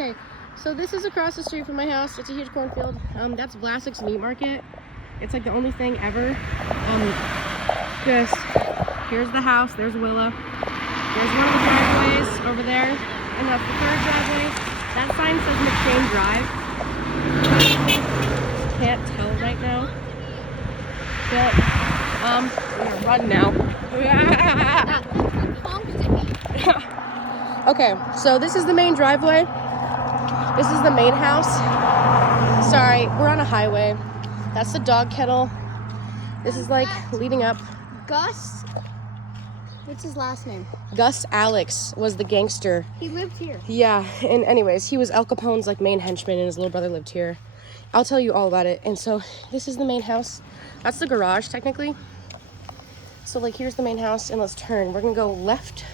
Okay, so this is across the street from my house. It's a huge cornfield. That's Vlasic's Meat Market. It's like the only thing ever. Just here's the house. There's Willa. There's one of the driveways over there, and that's the third driveway. That sign says McShane Drive. Can't tell right now, but we're gonna run now. Okay, so this is the main driveway. This is the main house. Sorry, we're on a highway. That's the dog kennel. This is like leading up. Gus, what's his last name? Gus Alex was the gangster. He lived here. Yeah, and anyways, he was Al Capone's like main henchman, and his little brother lived here. I'll tell you all about it. And so this is the main house. That's the garage technically. So like here's the main house, and let's turn. We're gonna go left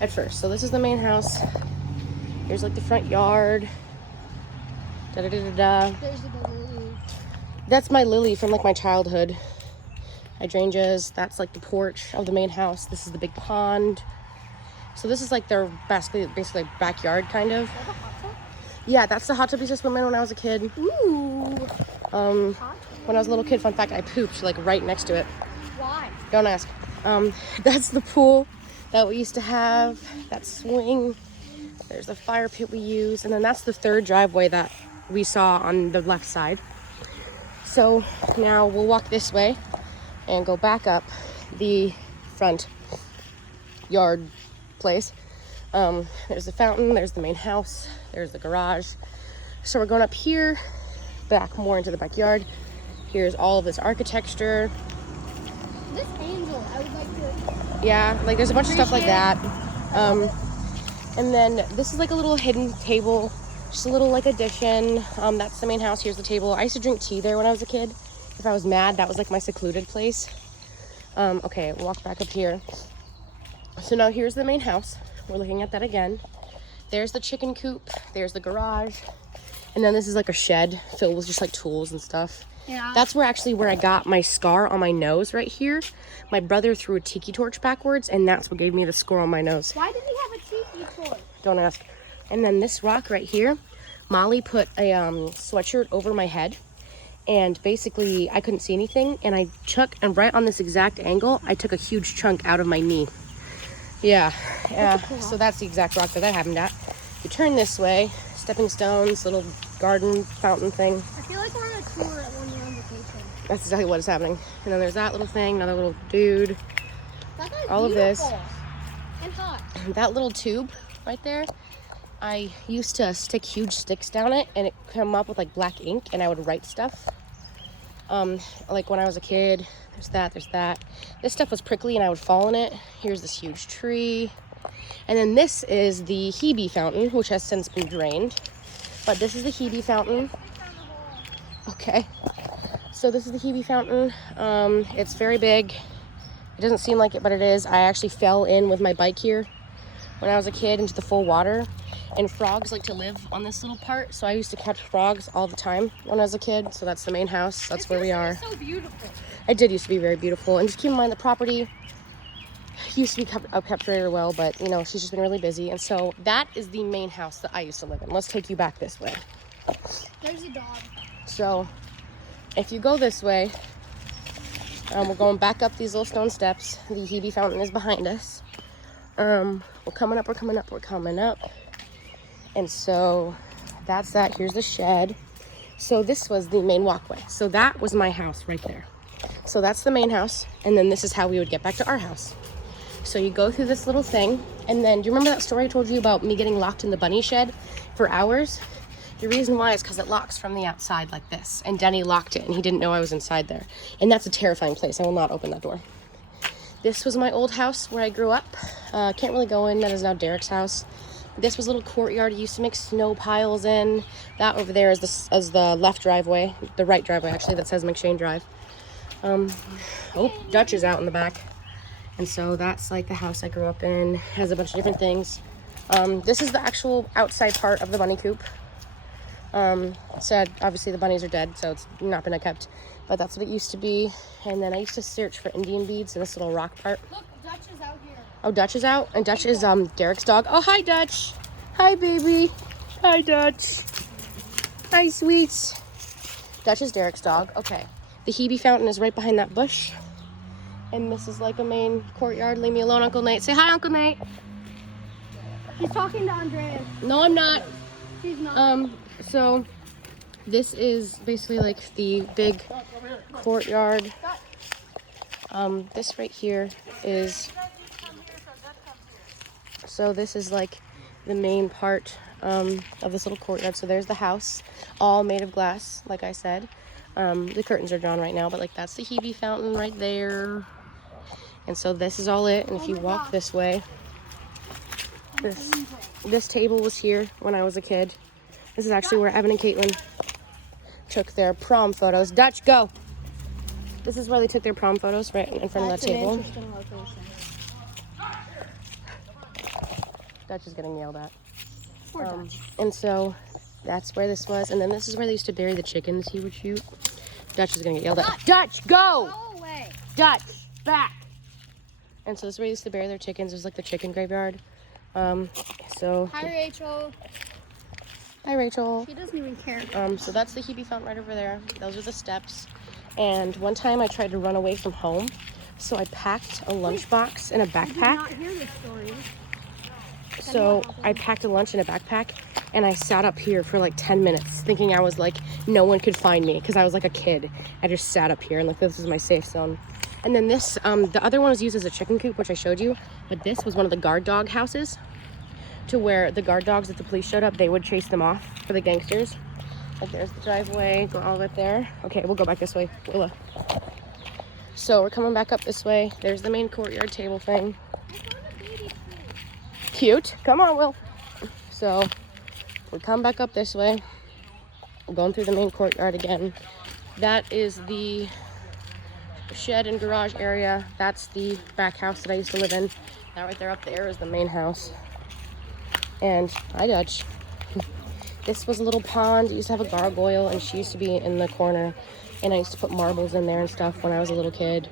at first. So this is the main house. Here's like the front yard. There's the balloon. That's my lily from like my childhood. Hydrangeas. That's like the porch of the main house. This is the big pond. So this is like their basically backyard kind of. Yeah, that's the hot tub we used to swim in when I was a kid. Ooh. When I was a little kid, fun fact, I pooped like right next to it. Why? Don't ask. That's the pool that we used to have. That swing. There's the fire pit we use, and then that's the third driveway that we saw on the left side. So now we'll walk this way and go back up the front yard place. There's the fountain, there's the main house, there's the garage. So we're going up here, back more into the backyard. Here's all of this architecture. This angel, I would like to. Yeah, like there's a bunch of stuff like that. And then this is like a little hidden table, just a little like addition. That's the main house. Here's the table. I used to drink tea there when I was a kid. If I was mad, that was like my secluded place. Okay, walk back up here. So now here's the main house. We're looking at that again. There's the chicken coop. There's the garage. And then this is like a shed filled with just like tools and stuff. Yeah. That's where I got my scar on my nose right here. My brother threw a tiki torch backwards, and that's what gave me the scar on my nose. Why did he have a tiki torch? Don't ask. And then this rock right here, Molly put a sweatshirt over my head, and basically I couldn't see anything, and and right on this exact angle, I took a huge chunk out of my knee. Yeah, so that's the exact rock that happened at. You turn this way, stepping stones, little garden fountain thing. I feel like we're on a tour when we're on vacation. That's exactly what is happening. And then there's that little thing, another little dude. That guy's All of this. and hot. That little tube right there, I used to stick huge sticks down it, and it come up with like black ink, and I would write stuff. Like when I was a kid, there's that. This stuff was prickly and I would fall in it. Here's this huge tree. And then this is the Hebe fountain, which has since been drained. But this is the Hebe fountain. Okay. So this is the Hebe fountain. It's very big. It doesn't seem like it, but it is. I actually fell in with my bike here when I was a kid into the full water. And frogs like to live on this little part, so I used to catch frogs all the time when I was a kid. So that's the main house. That's where we are. It's so beautiful. It did used to be very beautiful. And just keep in mind the property used to be kept very well, but you know, she's just been really busy. And so that is the main house that I used to live in. Let's take you back this way. There's a dog. So if you go this way, we're going back up these little stone steps. The Hebe fountain is behind us. We're coming up. And so that's that. Here's the shed. So this was the main walkway. So that was my house right there. So that's the main house. And then this is how we would get back to our house. So you go through this little thing. And then, do you remember that story I told you about me getting locked in the bunny shed for hours? The reason why is because it locks from the outside like this. And Denny locked it, and he didn't know I was inside there. And that's a terrifying place. I will not open that door. This was my old house where I grew up. Can't really go in. That is now Derek's house. This was a little courtyard. I used to make snow piles in. That over there is the left driveway, the right driveway actually, that says McShane Drive. Dutch is out in the back. And so that's like the house I grew up in. It has a bunch of different things. This is the actual outside part of the bunny coop. Sad, obviously the bunnies are dead, so it's not been kept. But that's what it used to be. And then I used to search for Indian beads in this little rock part. Look, Dutch is out here. Oh, Dutch is out? And Dutch is Derek's dog. Oh, hi, Dutch. Hi, baby. Hi, Dutch. Hi, sweets. Dutch is Derek's dog. Okay. The Hebe fountain is right behind that bush. And this is like a main courtyard. Leave me alone, Uncle Nate. Say hi, Uncle Nate. She's talking to Andreas. No, I'm not. She's not. So this is basically like the big courtyard. This right here is, so this is like the main part of this little courtyard. So there's the house, all made of glass, like I said. The curtains are drawn right now, but like that's the Hebe fountain right there. And so this is all it. And if you walk this way, this table was here when I was a kid. This is actually where Evan and Caitlin took their prom photos. Dutch, go! This is where they took their prom photos, right in front of that table. Interesting location. Dutch is getting yelled at. Poor Dutch. And so that's where this was. And then this is where they used to bury the chickens he would shoot. Dutch is gonna get yelled at. Dutch, go! Go away. Dutch, back! And so this is where they used to bury their chickens. It was like the chicken graveyard. So Hi, Rachel. hi, Rachel. She doesn't even care. So that's the Hebe fountain right over there. Those are the steps. And one time I tried to run away from home, so I packed a lunchbox in a I did backpack. not hear this story. So I packed a lunch in a backpack, and I sat up here for like 10 minutes, thinking I was like, no one could find me, because I was like a kid. I just sat up here, and like this was my safe zone. And then this, the other one was used as a chicken coop, which I showed you, but this was one of the guard dog houses, to where the guard dogs, if the police showed up, they would chase them off for the gangsters. Like there's the driveway, go all right there. Okay, we'll go back this way, Willa. So we're coming back up this way. There's the main courtyard table thing. Cute. Come on, Will. So we come back up this way. We're going through the main courtyard again. That is the shed and garage area. That's the back house that I used to live in. That right there up there is the main house. And hi, Dutch. This was a little pond. It used to have a gargoyle, and she used to be in the corner. And I used to put marbles in there and stuff when I was a little kid.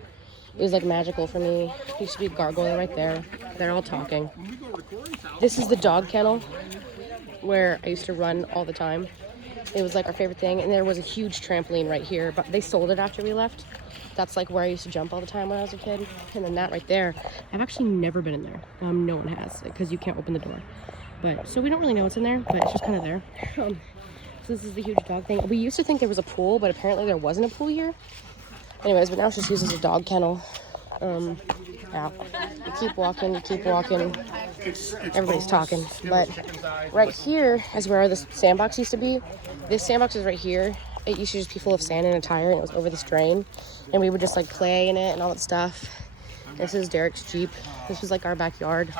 It was like magical for me. There used to be a gargoyle right there. They're all talking. This is the dog kennel where I used to run all the time. It was like our favorite thing. And there was a huge trampoline right here, but they sold it after we left. That's like where I used to jump all the time when I was a kid. And then that right there, I've actually never been in there. No one has, because you can't open the door. But so we don't really know what's in there, but it's just kind of there. So this is the huge dog thing. We used to think there was a pool, but apparently there wasn't a pool here. Anyways, but now it's just used as a dog kennel. Yeah. You keep walking, everybody's talking. But right here is where the sandbox used to be. This sandbox is right here. It used to just be full of sand and a tire, and it was over this drain. And we would just like play in it and all that stuff. This is Derek's Jeep. This was like our backyard.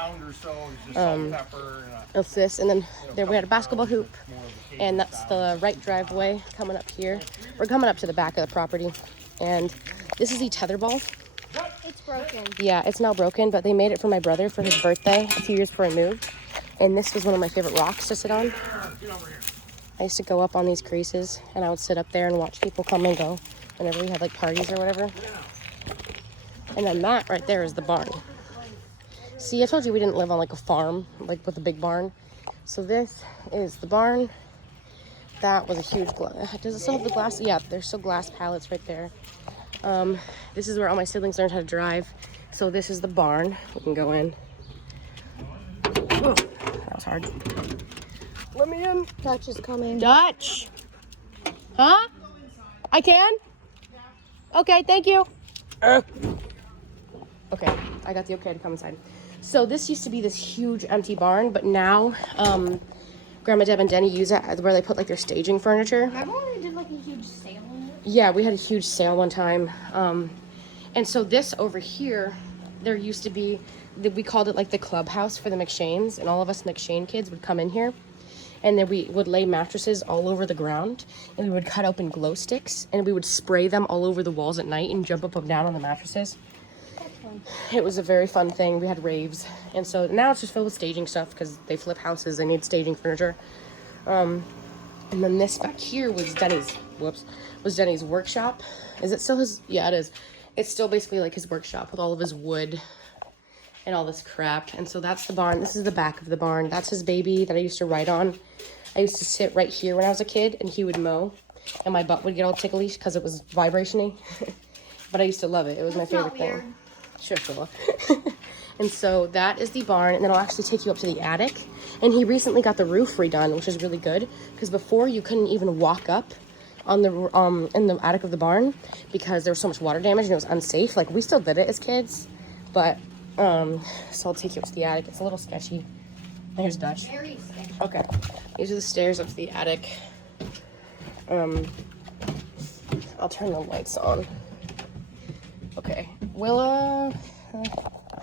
It's this, and then there we had a basketball hoop, and that's the right driveway coming up here. We're coming up to the back of the property, and this is the tetherball. It's broken. Yeah, it's now broken, but they made it for my brother for his birthday a few years before he moved, and this was one of my favorite rocks to sit on. I used to go up on these creases, and I would sit up there and watch people come and go whenever we had like parties or whatever. And then that right there is the barn. See, I told you we didn't live on like a farm, like with a big barn. So this is the barn. That was a huge glass. Does it still have the glass? Yeah, there's still glass pallets right there. This is where all my siblings learned how to drive. So this is the barn. We can go in. Oh, that was hard. Let me in. Dutch is coming. Dutch! Huh? I can? Okay, thank you. Okay, I got the okay to come inside. So this used to be this huge empty barn, but now Grandma Deb and Denny use it as where they put like their staging furniture. Remember when we did like a huge sale in it? Yeah, we had a huge sale one time. And so this over here, there used to be, we called it like the clubhouse for the McShanes, and all of us McShane kids would come in here. And then we would lay mattresses all over the ground, and we would cut open glow sticks, and we would spray them all over the walls at night and jump up and down on the mattresses. It was a very fun thing. We had raves. And so now it's just filled with staging stuff because they flip houses. They need staging furniture. And then this back here was Denny's, was Denny's workshop. Is it still his? Yeah, it is. It's still basically like his workshop with all of his wood and all this crap. And so that's the barn. This is the back of the barn. That's his baby that I used to ride on. I used to sit right here when I was a kid, and he would mow, and my butt would get all ticklish because it was vibrationy. But I used to love it. It was my favorite thing. Sure, Phila. And so that is the barn, and then I'll actually take you up to the attic. And he recently got the roof redone, which is really good, because before you couldn't even walk up on the in the attic of the barn because there was so much water damage and it was unsafe. Like, we still did it as kids, but so I'll take you up to the attic. It's a little sketchy. Here's Dutch. Very sketchy. Okay, these are the stairs up to the attic. I'll turn the lights on. Okay, Willa,